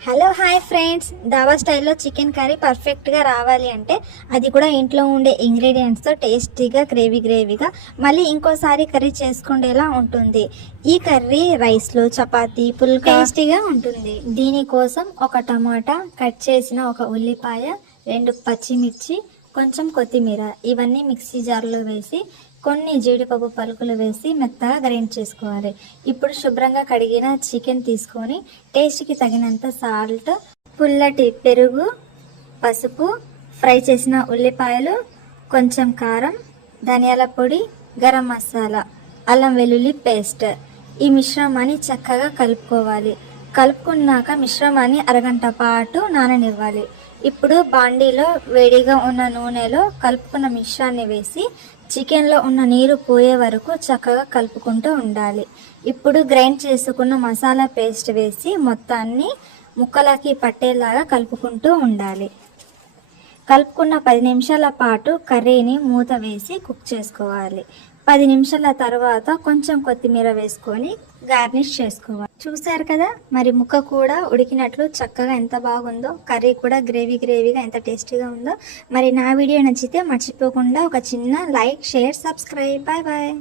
Hello hi friends, dhaba స్టైల్లో chicken curry పర్ఫెక్ట్గా రావాలి అంటే అది కూడా ఇంట్లో ఉండే ఇంగ్రీడియంట్స్తో టేస్టీగా గ్రేవీగా మళ్ళీ ఇంకోసారి కర్రీ చేసుకునేలా ఉంటుంది. ఈ కర్రీ రైస్లో, చపాతీ, పుల్కా టేస్టీగా ఉంటుంది. దీనికోసం ఒక టమాటా, కట్ చేసిన ఒక ఉల్లిపాయ, 2 పచ్చిమిర్చి, కొంచెం కొత్తిమీర ఇవన్నీ మిక్సీ జార్లో వేసి కొన్ని జీడిపప్పు పలుకులు వేసి మెత్తగా గ్రైండ్ చేసుకోవాలి. ఇప్పుడు శుభ్రంగా కడిగిన చికెన్ తీసుకొని టేస్ట్కి తగినంత సాల్ట్, పుల్లటి పెరుగు, పసుపు, ఫ్రై చేసిన ఉల్లిపాయలు, కొంచెం కారం, ధనియాల పొడి, గరం మసాలా, అల్లం వెల్లుల్లి పేస్ట్ ఈ మిశ్రమాన్ని చక్కగా కలుపుకోవాలి. కలుపుకున్నాక మిశ్రమాన్ని అరగంట పాటు నాననివ్వాలి. ఇప్పుడు బాండీలో వేడిగా ఉన్న నూనెలో కలుపుకున్న మిశ్రాన్ని వేసి చికెన్లో ఉన్న నీరు పోయే వరకు చక్కగా కలుపుకుంటూ ఉండాలి. ఇప్పుడు గ్రైండ్ చేసుకున్న మసాలా పేస్ట్ వేసి మొత్తాన్ని ముక్కలకి పట్టేలాగా కలుపుకుంటూ ఉండాలి. కలుపుకున్న 10 నిమిషాల పాటు కర్రీని మూత వేసి కుక్ చేసుకోవాలి. 10 నిమిషాల తర్వాత కొంచెం కొత్తిమీర వేసుకొని గార్నిష్ చేసుకోవాలి. చూసారు కదా, మరి ముక్క కూడా ఉడికినట్లు చక్కగా ఎంత బాగుందో, కర్రీ కూడా గ్రేవీగా ఎంత టేస్టీగా ఉందో. మరి నా వీడియో నచ్చితే మర్చిపోకుండా ఒక చిన్న like, share, subscribe. Bye bye.